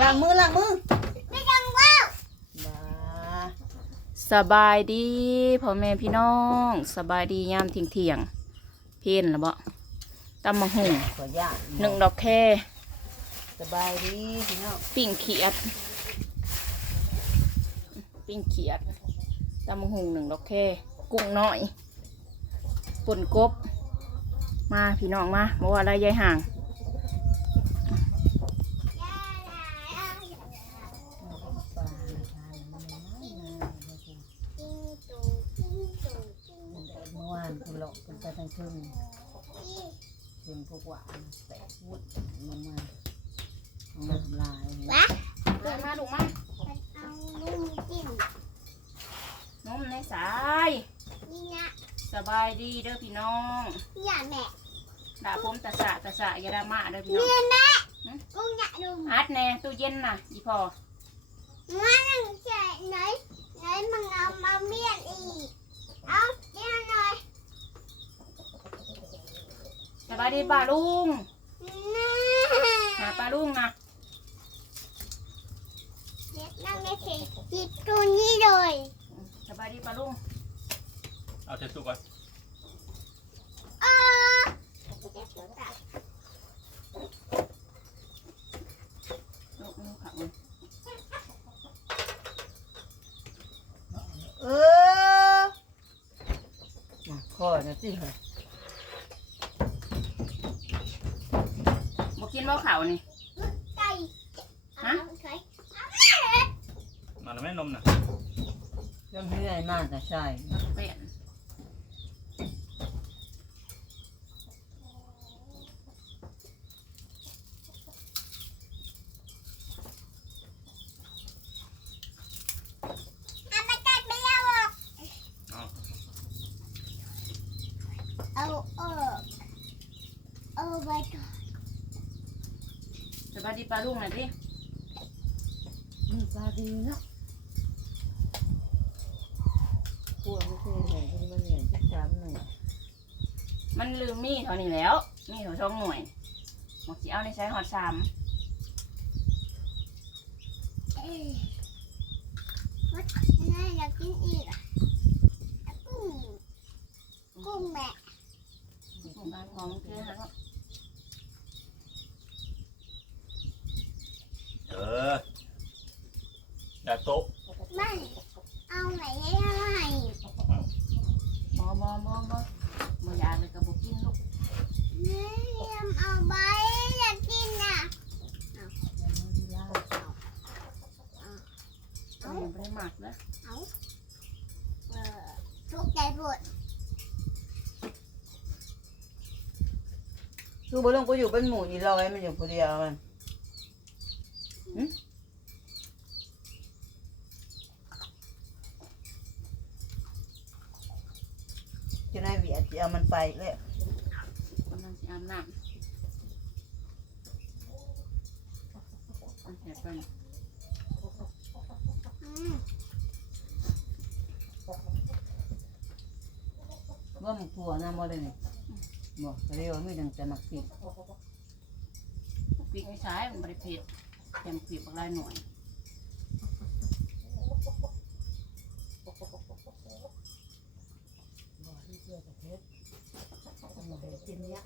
ล้างมือล้างมือไม่ต้องว้าวบ้าสบายดีพ่อแม่พี่น้อง สบายดียามเที่ยงเที่ยงๆเพลนละบ่ตำมะหุ่งขอญาตหนึ่งดอกแค่สบายดีพี่น้องปิ้งเขียด ปิ้งเขียดตำมะหุ่งหนึ่งดอกแค่กุ้งน้อยป่นกบ มาพี่น้องมาบอกว่าอะไรยายห่าง ปลาทานมันน้อยนะ กินตูกินตูกิน มันได้เมื่อวานคุณหลอกคุณไปทั้งครึ่ง อี ครึ่งพว กหวานแตกวุ้นมันมาเอามาทำลายวะเดินมาลูกมามันเอานุ่มจิ้มนมในสายนี่นะสบายดีเด้อพี่น้องอย่าแม่ด่าผมตะสะตะสะอยาดรามาเด้อพี่น้องเรียนแม่กูอยากดูอัดแน่ตู้เย็นน่ะอีพอมันใช่ไหนไหนมึงเอามาเมียนอีกเอาเดี๋ยวหน่อย สบาย ดีป้าลุงน่าหาป้าลุงนะเด็กนั่งในเขตจิตตัวนี้เลยสบายดีป้าลุงเอาเช็ดตู้ก่อนเออลูกมือขังเออมาข้อนะสิเหรอ บ่กิ นบ่ข่าวนี่ไก่ฮะเอาไก่มาแล้วแม่นมน่ะยังไม่ได้มากแต่ใช่เปลี่ยนเอาไปตัดไปแล้วอะเอาเอาเออเอาไปก่อน สบายดีป้าลุงน่ะดิอืมปลาดีเนาะพวกไม่เคยเห็นที่มันเหนียนจักจำหนึ่งมันลืมมีเท่านี้แล้ว มีเท่าช่องหน่วยหมกสิเอาในใช้หอดสามเอ้ยวัดน่าอยากกินอีกอะกุ้งกุ้งแม่หมู่บ้านของเพื่อนแล้ว เอออย่าโต๊ะ ไม่เอาไหนให้เท่าไหร่ บ่บ่บ่บ่บ่อยากเลยก็บ่กินลูกแม่ยำเอาไปอยากกินอะเอายังบ่ได้หมักเด้อเออทุกใจปวดคือบ่ลงก็อยู่เป็นหมู่อีลอยมันอยู่คนเดียวมัน จะได้เวียดจะเอามันไปเลยกำลังสิอาบน้ำมันแสบไปนะว่ามันกลัวนะบ่ได้นี่บอกเรียวมีดังแต่มักสิปีกไม่ใช้มันบริเพชเตรียมปีกบางรายหน่วย บอกที่เชื่อกับเพชรต้องมาให้กินเนี้ย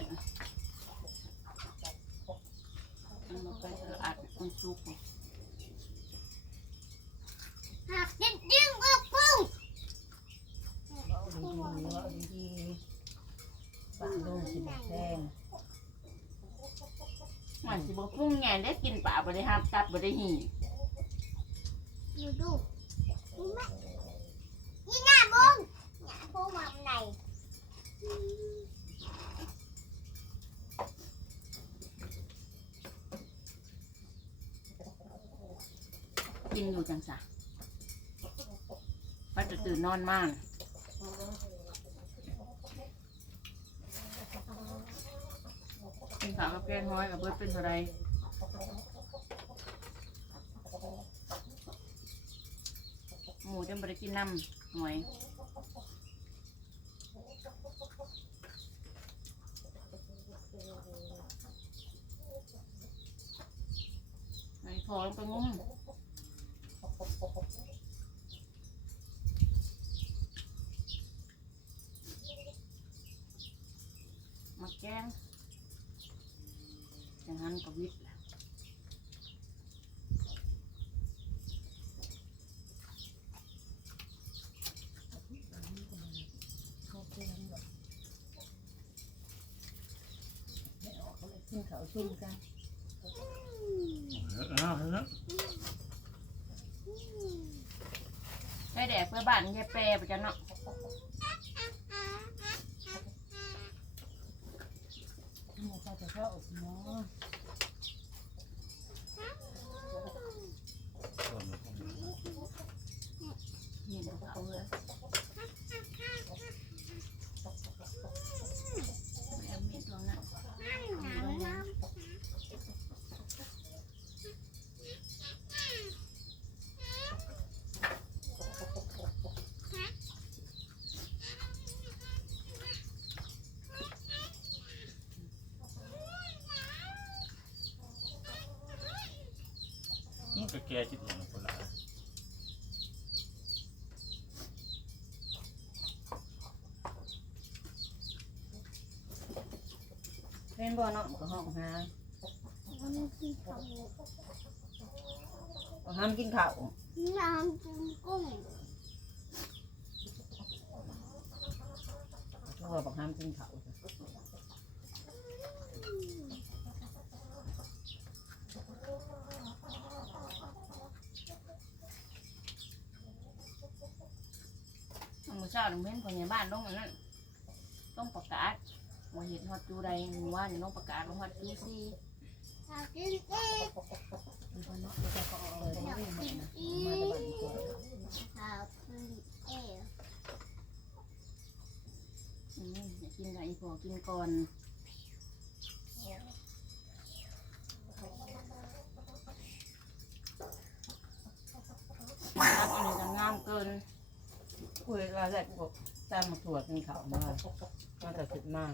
ยิบกระเบิ้ลมันมาไปเอออัดมันซุกหักดิ้นดิ้งกุ้งกุ้งดีดีว่าดีๆป้าลุงสิบแพงมันสิบ่พุ่งแง่ได้กินป่าบ่ได้ห้ามตัดบ่ได้หีอยู่ดูนี่แม่นี่หน้าบุ้งหน้าบุ้งมาไหน กินอยู่จังสะมันจะตื่นนอนมากกินข้าวกับแกงน้อยกับเบิร์ดเป็นเทไรหมูจะบ่ได้กินน้ำหน่วยไอ้พอลงไปงุ้มมาแกงจังหันกับวิทย์แหละ เขาเพื่อนแบบไม่ออ กเขาเลยขึ้นเขาชุ่มกันเอาเอาเอาได้แดกเพื่อบ้านยายแปรไปจ้ะเนาะหมูเขาจะเข้าอบเนาะ เห็นเขาเลยแอมมีตรงนั้น นี่ ก็แกจิตหลงคนละเล่นบ่อเนาะก็ห้องหามันกินข้าวก็ห้ามกินข้าวน้ำกินกุ้งทั่วบอกห้ามกินข้าว เมื่อเช้าหนูเห็นคนในบ้านลงอันนั้นต้องประกาศว่าเห็นฮอดจูใดหนูว่านี่ต้องประกาศว่าฮอดจูซี่อยากกินอีกมันก็เนาะมันจะก็เอาเลยมาเรียนมานะมาตะบันตัว อยากกินเอ๋ อืมอยากกินกับอีพอกินก่อนรับอันนี้จะงามเกิน คุยรายแรกกูบอกตามมาตรวจกินเขามามาแต่สุดมาก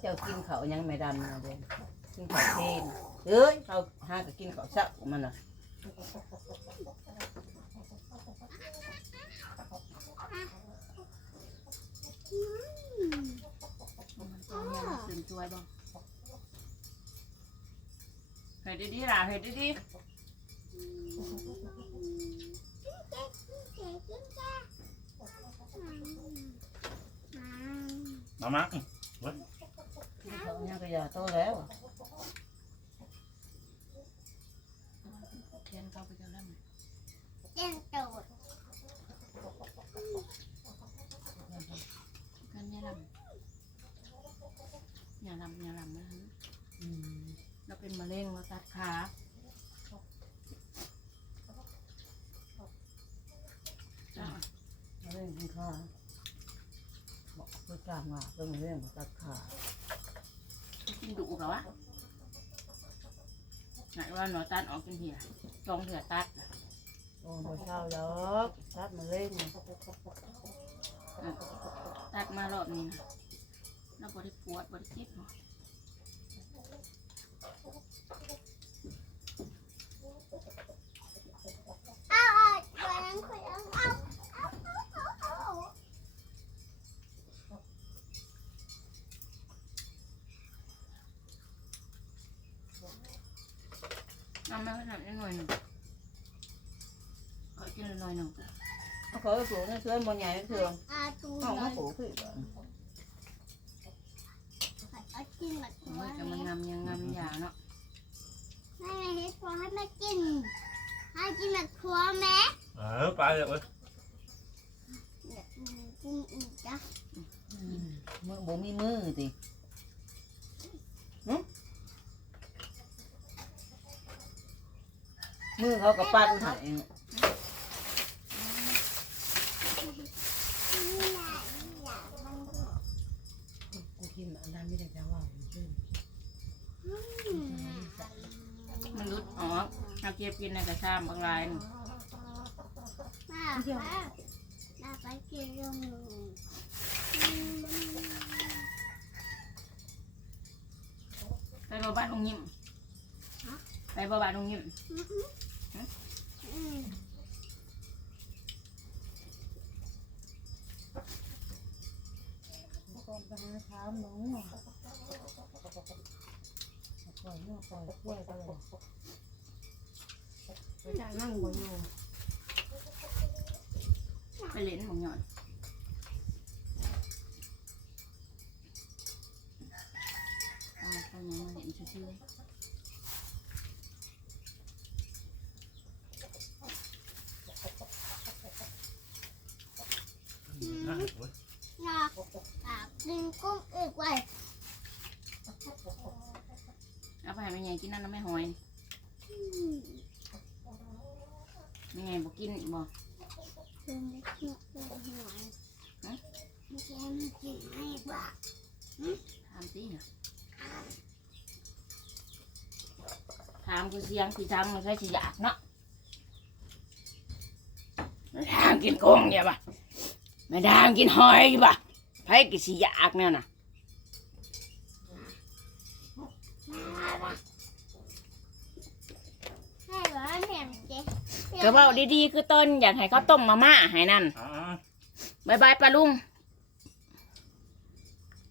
เจ้ากินเขายังไม่ดันมาเด่นกินเขาเทนเอ้ยเขาห้าก็กินเขาวเช้ามันน่ะต้องเรียนหนังสือช่วยบ้างเฮ็ดดีๆล่ะเฮ็ดดีมา มาอืมกินข้าวยังก็ยาโตแล้วๆเทียนเข้าไปเจอแล้วไหมเต้นโดดกันยาลำยาลำยาลำนะฮะอืมเราเป็นมะเร็งเราตัดขาจ้ะ มาเรื่องกินข้าว บอกเพื่อกลางว่าเรื่องเรื่องตัดขากินดุเหรอวะไหนว่าหนอตัดออกเป็นเหี้ยจองเถื่อตัดน่ะโอ้บ่เช้าดอกตัดมาเล่นตัดมารอบนี้นะเราบริปวดบริเจ็บหรอเอาเอาตัวนั้นคุยเอาเอาเอาเอา อกินหน่อยหนึ่งเขาขอปลูกนี่เชื่อมันใหญ่เชื่ออาตูเขาเลมายปลูกคือเอากินแบบโอ้ยจะมันงำยังงำยาเนาะไม่ไม่ให้พอให้มากินให้กินแบบครัวไหมเออไปเลยเว้ยเดี๋ยวกินอีกจ้ะมือบ่มีมือติมือเขาก็ปั้นให้ นี่แหละนี่แหละมัน กูกินอันนั้น ไม่ได้จะว่าขึ้นอืมมันรุดออกเอาเก็บกินในกระชามบางรายน่ะแม่ลาไปกินลงไปบ่บ้านองยิ้มไปบ่บ้านองยิ้ม ก่อนไปหาถามน้องปล่อยเนื้อปล่อยกล้วยไปเลยจะนั่งบนอยู่ไปเล่นของหย่อนเอาไปยังมาเล่นชื่อนะโอ้ย อยากอยากกินกุ้งอีกไว้ ๆเอาไป ให้แม่ใหญ่กินนั่นแล้วแม่หอยแม่ใหญ่บ่กินอีกบ่กินได้กินกุ้งหน่อกถามสิน่ะถามกูเสียงสิทางมันใช่สิอยากเนาะไม่ทางกินกุ้งอย่าบ่ไม่ทางกินหอยอย่าบ่ไผกินสิอยากเนี่ยนะ ให้ร้านแหนมเจ๊ ก็เว้าดีๆ คือต้นอยากให้เขาต้มมาม่าให้นั่นอ่า บายบายปลาลุงบ